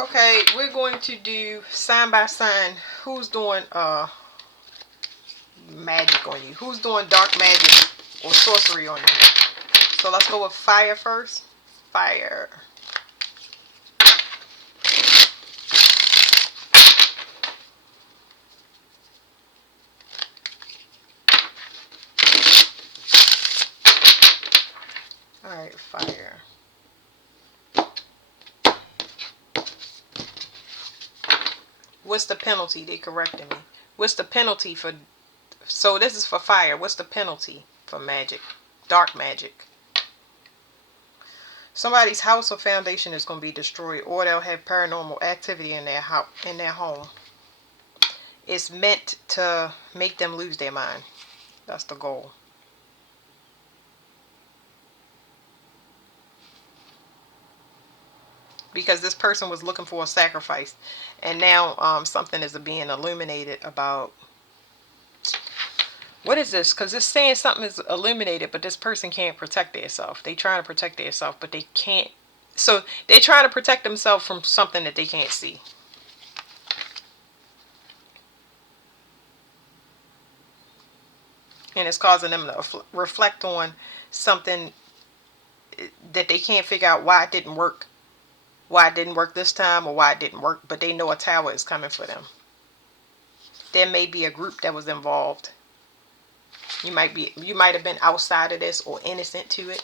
Okay, we're going to do sign by sign. Who's doing magic on you? Who's doing dark magic or sorcery on you? So let's go with fire first. Fire. Alright, fire. What's the penalty? They corrected me. What's the penalty for... So this is for fire. What's the penalty for magic? Dark magic. Somebody's house or foundation is going to be destroyed, or they'll have paranormal activity in their house, in their home. It's meant to make them lose their mind. That's the goal. Because this person was looking for a sacrifice, and now something is being illuminated about... What is this? Because it's saying something is illuminated, but this person can't protect themselves. They trying to protect themselves, but they can't. So they're trying to protect themselves from something that they can't see. And it's causing them to reflect on something that they can't figure out why it didn't work. Why it didn't work this time, or why it didn't work, but they know a tower is coming for them. There may be a group that was involved. You might have been outside of this or innocent to it.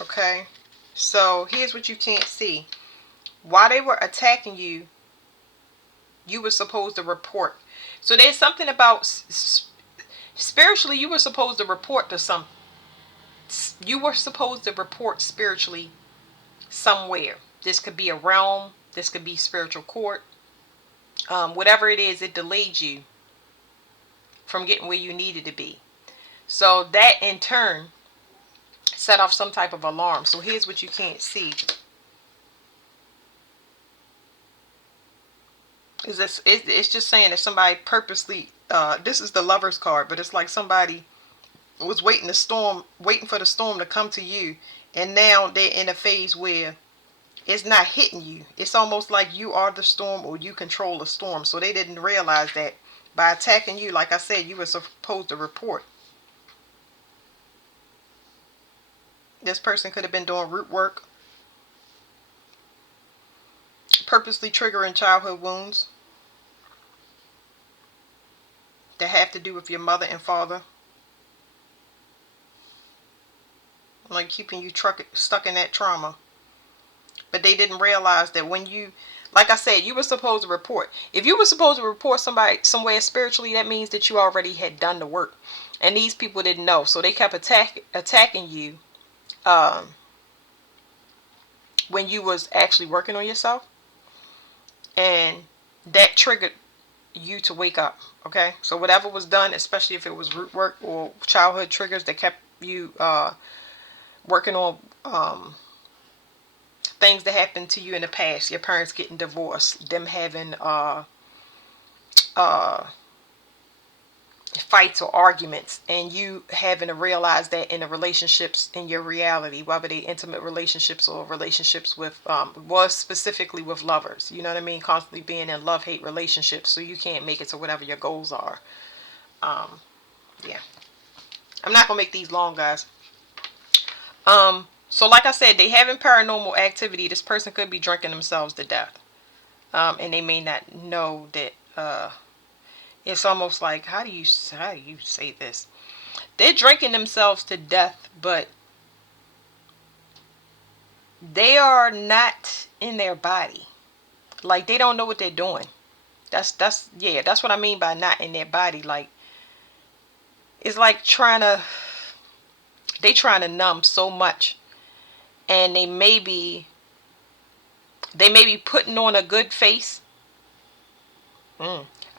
Okay, so here's what you can't see. While they were attacking you, you were supposed to report. So there's something about spiritually, you were supposed to report to some. You were supposed to report spiritually somewhere. This could be a realm. This could be spiritual court. Whatever it is, it delayed you from getting where you needed to be. So that in turn set off some type of alarm. So here's what you can't see. Is this? It's just saying that somebody purposely. This is the Lover's card, but it's like somebody was waiting for the storm to come to you, and now they're in a phase where it's not hitting you. It's almost like you are the storm, or you control the storm. So they didn't realize that by attacking you, like I said, you were supposed to report. This person could have been doing root work, purposely triggering childhood wounds that have to do with your mother and father, like keeping you stuck in that trauma. But they didn't realize that when you, like I said, you were supposed to report. If you were supposed to report somebody somewhere spiritually, that means that you already had done the work. And these people didn't know. So they kept attacking you when you was actually working on yourself. And that triggered you to wake up. Okay? So whatever was done, especially if it was root work or childhood triggers that kept you working on things that happened to you in the past, your parents getting divorced, them having fights or arguments, and you having to realize that in the relationships in your reality, whether they intimate relationships or relationships with was specifically with lovers, you know what I mean, constantly being in love-hate relationships, so you can't make it to whatever your goals are. Yeah, I'm not gonna make these long, guys. So like I said, they having paranormal activity. This person could be drinking themselves to death. And they may not know that it's almost like, how do you say this? They're drinking themselves to death, but they are not in their body. Like, they don't know what they're doing. That's what I mean by not in their body. Like, it's like they trying to numb so much, and they may be putting on a good face.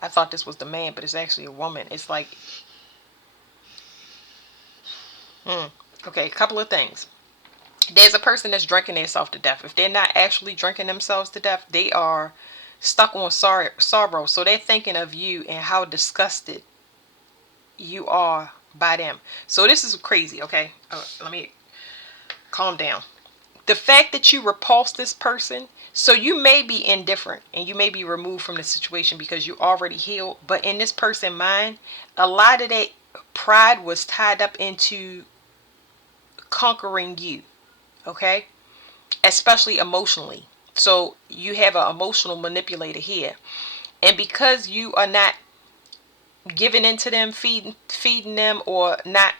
I thought this was the man, but it's actually a woman. It's like, okay, a couple of things. There's a person that's drinking themselves to death. If they're not actually drinking themselves to death, they are stuck on sorrow. So they're thinking of you and how disgusted you are by them. So this is crazy, okay? Let me calm down. The fact that you repulse this person, so you may be indifferent and you may be removed from the situation because you already healed, but in this person's mind, a lot of that pride was tied up into conquering you, okay? Especially emotionally. So you have an emotional manipulator here. And because you are not giving into them, feeding them, or not,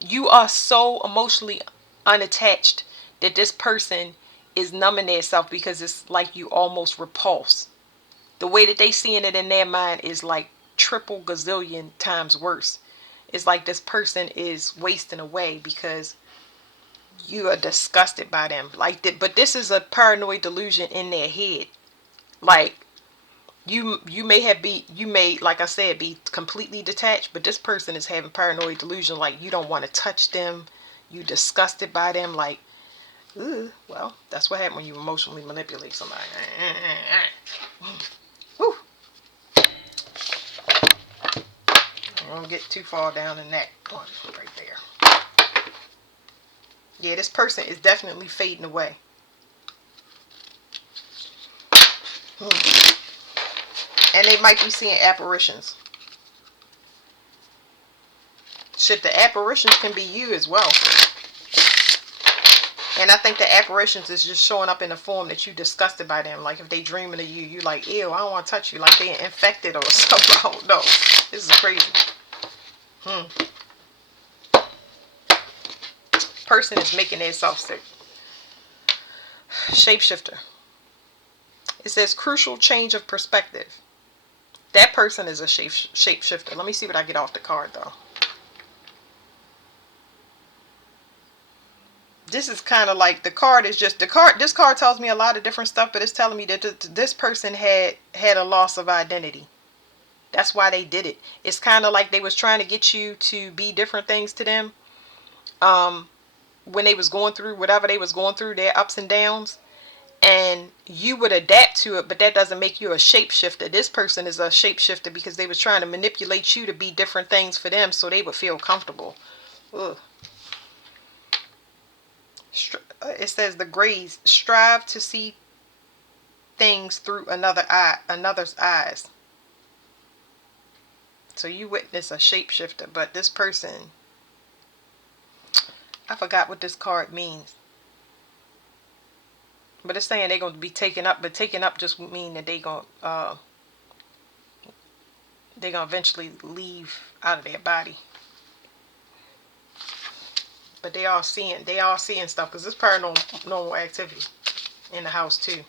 you are so emotionally unattached that this person is numbing themselves because it's like you almost repulse. The way that they seeing it in their mind is like triple gazillion times worse. It's like this person is wasting away because you are disgusted by them. But this is a paranoid delusion in their head. Like you may, like I said, be completely detached, but this person is having paranoid delusion. Like you don't want to touch them, you disgusted by them. Like, ooh, well, that's what happens when you emotionally manipulate somebody. Whew. I won't get too far down in that one right there. Yeah, this person is definitely fading away. And they might be seeing apparitions. Shit, the apparitions can be you as well. And I think the apparitions is just showing up in a form that you disgusted by them. Like if they dreaming of you, you like, ew, I don't want to touch you. Like they infected or something. I don't know. This is crazy. Person is making themselves sick. Shapeshifter. It says crucial change of perspective. That person is a shapeshifter. Let me see what I get off the card though. This is kind of like the card is just the card. This card tells me a lot of different stuff, but it's telling me that this person had a loss of identity. That's why they did it. It's kind of like they was trying to get you to be different things to them. When they was going through whatever they was going through, their ups and downs, and you would adapt to it, but that doesn't make you a shapeshifter. This person is a shapeshifter because they was trying to manipulate you to be different things for them so they would feel comfortable. Ugh. It says the Grays strive to see things through another's eyes. So you witness a shapeshifter, but this person, I forgot what this card means. But it's saying they're going to be taken up, but taken up just mean that they're going to eventually leave out of their body. But they are seeing stuff because it's paranormal activity in the house too.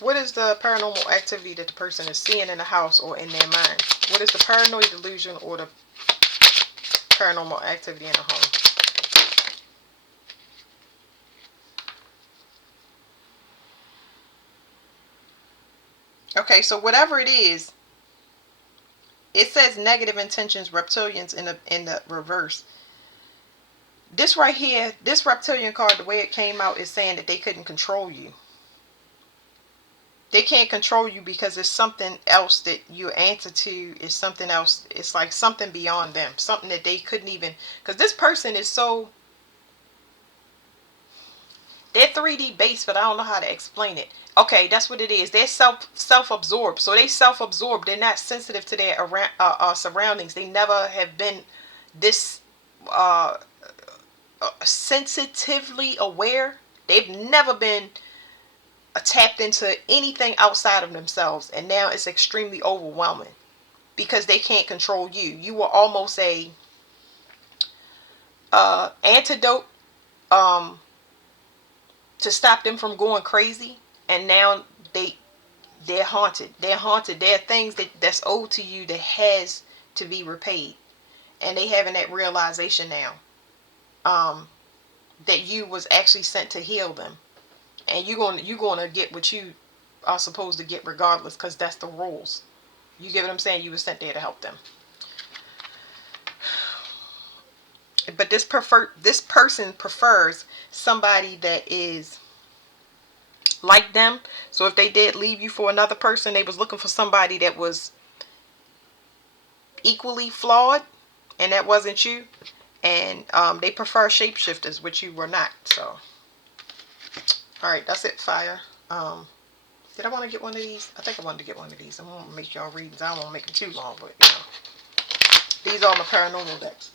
What is the paranormal activity that the person is seeing in the house or in their mind? What is the paranoid delusion or the paranormal activity in the home? Okay, so whatever it is, it says negative intentions, reptilians in the reverse. This right here, this reptilian card, the way it came out is saying that they couldn't control you. They can't control you because it's something else that you answer to. Is something else. It's like something beyond them. Something that they couldn't even. Because this person is so. They're 3D based, but I don't know how to explain it. Okay, that's what it is. They're self-absorbed. So they self-absorbed. They're not sensitive to their surroundings. They never have been this sensitively aware. They've never been tapped into anything outside of themselves, and now it's extremely overwhelming because they can't control you. You were almost a antidote to stop them from going crazy, and now they're haunted. They're haunted. There are things that's owed to you that has to be repaid, and they having that realization now that you was actually sent to heal them, and you're gonna get what you are supposed to get regardless, because that's the rules. You get what I'm saying? You were sent there to help them. But this person prefers somebody that is like them. So if they did leave you for another person, they was looking for somebody that was equally flawed, and that wasn't you. And they prefer shapeshifters, which you were not. So, all right, that's it, fire. Did I want to get one of these? I think I wanted to get one of these. I'm going to make y'all readings. I don't want to make them too long, but, these are my paranormal decks.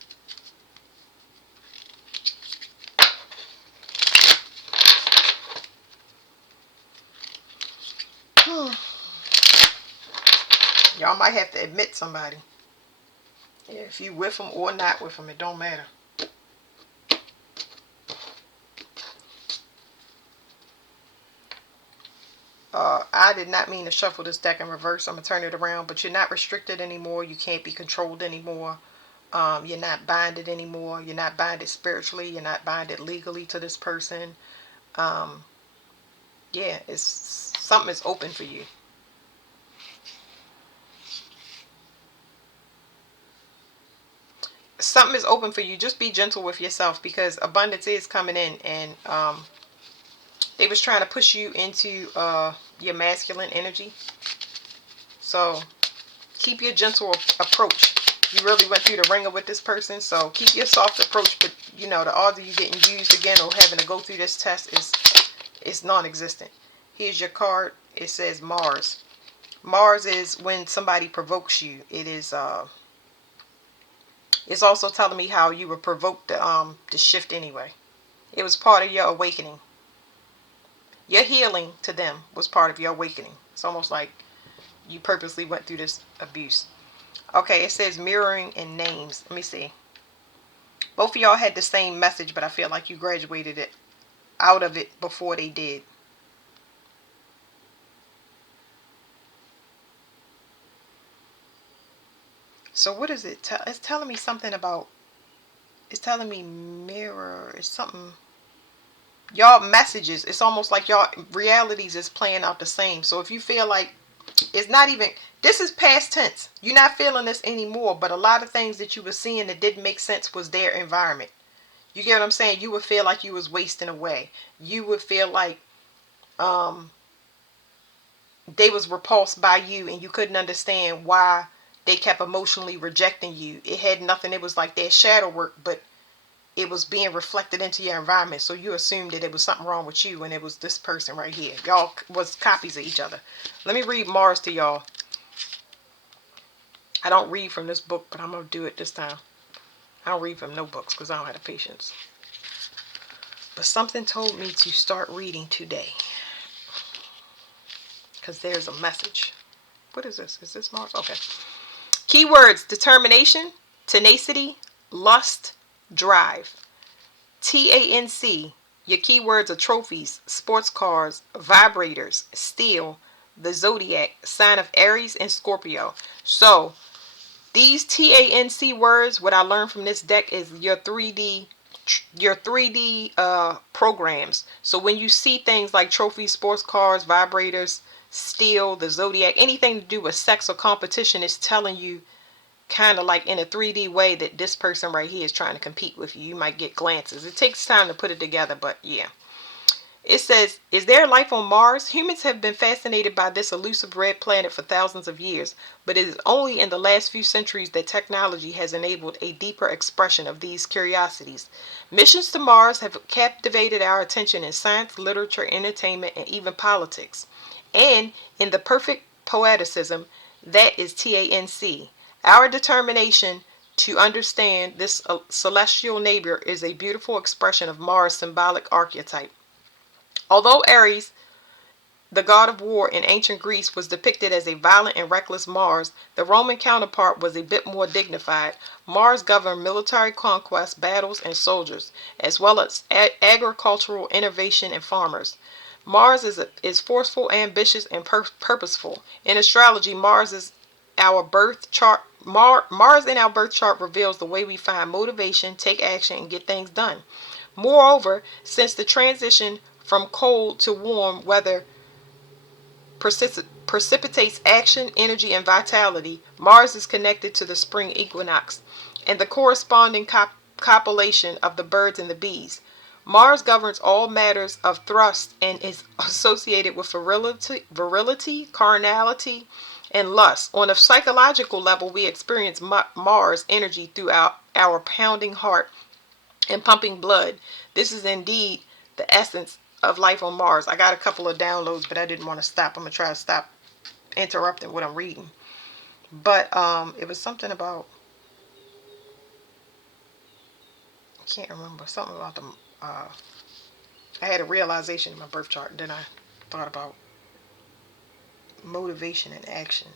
Y'all might have to admit somebody. Yeah, if you with them or not with them, it don't matter. I did not mean to shuffle this deck in reverse. I'm going to turn it around, but you're not restricted anymore. You can't be controlled anymore. You're not binded anymore. You're not binded spiritually. You're not binded legally to this person. Yeah, something is open for you. Something is open for you. Just be gentle with yourself, because abundance is coming in, and they was trying to push you into your masculine energy. So keep your gentle approach. You really went through the ringer with this person, so keep your soft approach. But the odds of you getting used again or having to go through this test is non-existent. Here's your card. It says Mars. Mars is when somebody provokes you. It is it's also telling me how you were provoked to shift anyway. It was part of your awakening. Your healing to them was part of your awakening. It's almost like you purposely went through this abuse. Okay, it says mirroring and names. Let me see. Both of y'all had the same message, but I feel like you graduated it out of it before they did. So what is it? It's telling me something about... It's telling me mirror. It's something... Y'all messages. It's almost like y'all realities is playing out the same. So if you feel like it's not even... This is past tense. You're not feeling this anymore, but a lot of things that you were seeing that didn't make sense was their environment. You get what I'm saying? You would feel like you was wasting away. You would feel like they was repulsed by you, and you couldn't understand why they kept emotionally rejecting you. It had nothing. It was like their shadow work, but it was being reflected into your environment. So you assumed that it was something wrong with you, and it was this person right here. Y'all was copies of each other. Let me read Mars to y'all. I don't read from this book, but I'm going to do it this time. I don't read from no books because I don't have the patience. But something told me to start reading today, because there's a message. What is this? Is this Mars? Okay. Keywords: determination, tenacity, lust, drive. TANC. Your keywords are trophies, sports cars, vibrators, steel, the zodiac, sign of Aries and Scorpio. So these TANC words, what I learned from this deck, is your 3D programs. So when you see things like trophies, sports cars, vibrators, steel, the zodiac, anything to do with sex or competition, is telling you kind of like in a 3D way that this person right here is trying to compete with you. You might get glances. It takes time to put it together, but yeah. It says, is there life on Mars? Humans have been fascinated by this elusive red planet for thousands of years, but it is only in the last few centuries that technology has enabled a deeper expression of these curiosities. Missions to Mars have captivated our attention in science, literature, entertainment, and even politics. And in the perfect poeticism, that is TANC. Our determination to understand this celestial neighbor is a beautiful expression of Mars' symbolic archetype. Although Ares, the god of war in ancient Greece, was depicted as a violent and reckless Mars, the Roman counterpart was a bit more dignified. Mars governed military conquest, battles, and soldiers, as well as agricultural innovation and farmers. Mars is forceful, ambitious, and purposeful. In astrology, Mars is our birth chart. Mars in our birth chart reveals the way we find motivation, take action, and get things done. Moreover, since the transition from cold to warm weather precipitates action, energy, and vitality, Mars is connected to the spring equinox and the corresponding copulation of the birds and the bees. Mars governs all matters of thrust and is associated with virility, carnality, and lust. On a psychological level, we experience Mars energy throughout our pounding heart and pumping blood. This is indeed the essence of life on Mars. I got a couple of downloads, but I didn't want to stop. I'm going to try to stop interrupting what I'm reading. But it was something about, I can't remember, something about the, I had a realization in my birth chart, and then I thought about motivation and action.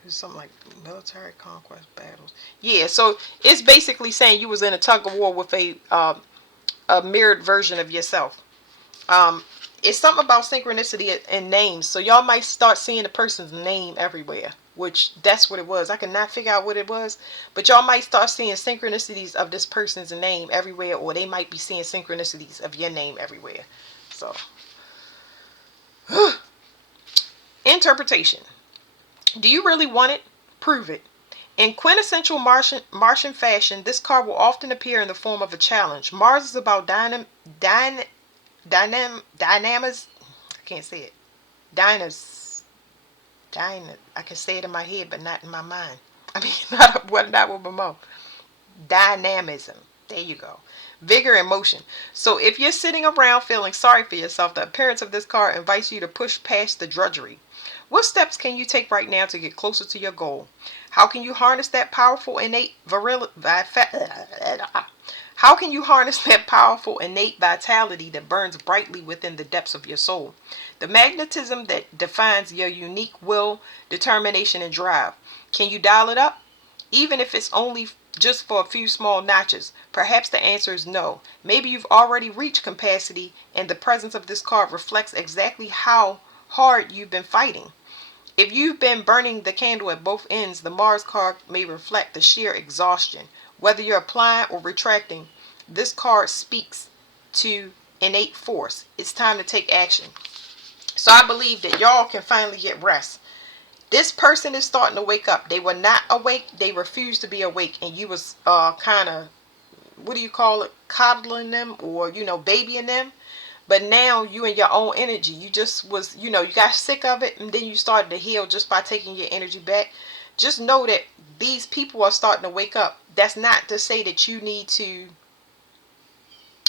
It was something like military conquest battles. Yeah, so it's basically saying you was in a tug of war with a mirrored version of yourself. Um, it's something about synchronicity and names. So y'all might start seeing the person's name everywhere, which that's what it was. I could not figure out what it was, but y'all might start seeing synchronicities of this person's name everywhere, or they might be seeing synchronicities of your name everywhere. So, interpretation. Do you really want it? Prove it. In quintessential Martian fashion, this card will often appear in the form of a challenge. Mars is about dynamism. I can't say it. I can say it in my head, but not in my mind. I mean, not with my mouth. Dynamism. There you go. Vigor and motion. So if you're sitting around feeling sorry for yourself, the appearance of this card invites you to push past the drudgery. What steps can you take right now to get closer to your goal? How can you harness that powerful innate How can you harness that powerful innate vitality that burns brightly within the depths of your soul? The magnetism that defines your unique will, determination, and drive. Can you dial it up? Even if it's only just for a few small notches. Perhaps the answer is no. Maybe you've already reached capacity, and the presence of this card reflects exactly how hard you've been fighting. If you've been burning the candle at both ends, the Mars card may reflect the sheer exhaustion. Whether you're applying or retracting, this card speaks to innate force. It's time to take action. So I believe that y'all can finally get rest. This person is starting to wake up. They were not awake. They refused to be awake. And you was kind of, what do you call it? Coddling them, or, babying them. But now you in your own energy. You just was, you got sick of it, and then you started to heal just by taking your energy back. Just know that these people are starting to wake up. That's not to say that you need to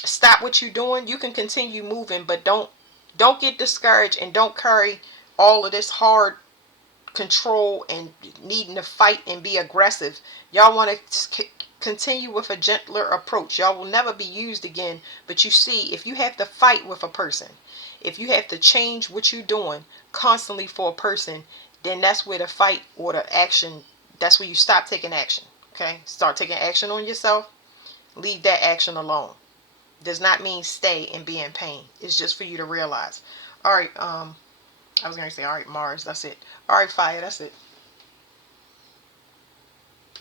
stop what you're doing. You can continue moving, but don't get discouraged, and don't carry all of this hard control and needing to fight and be aggressive. Y'all want to continue with a gentler approach. Y'all will never be used again. But you see, if you have to fight with a person, if you have to change what you're doing constantly for a person, then that's where the fight or the action, that's where you stop taking action. Okay, start taking action on yourself. Leave that action alone. Does not mean stay and be in pain. It's just for you to realize. All right, I was going to say, all right, Mars, that's it. All right, fire, that's it.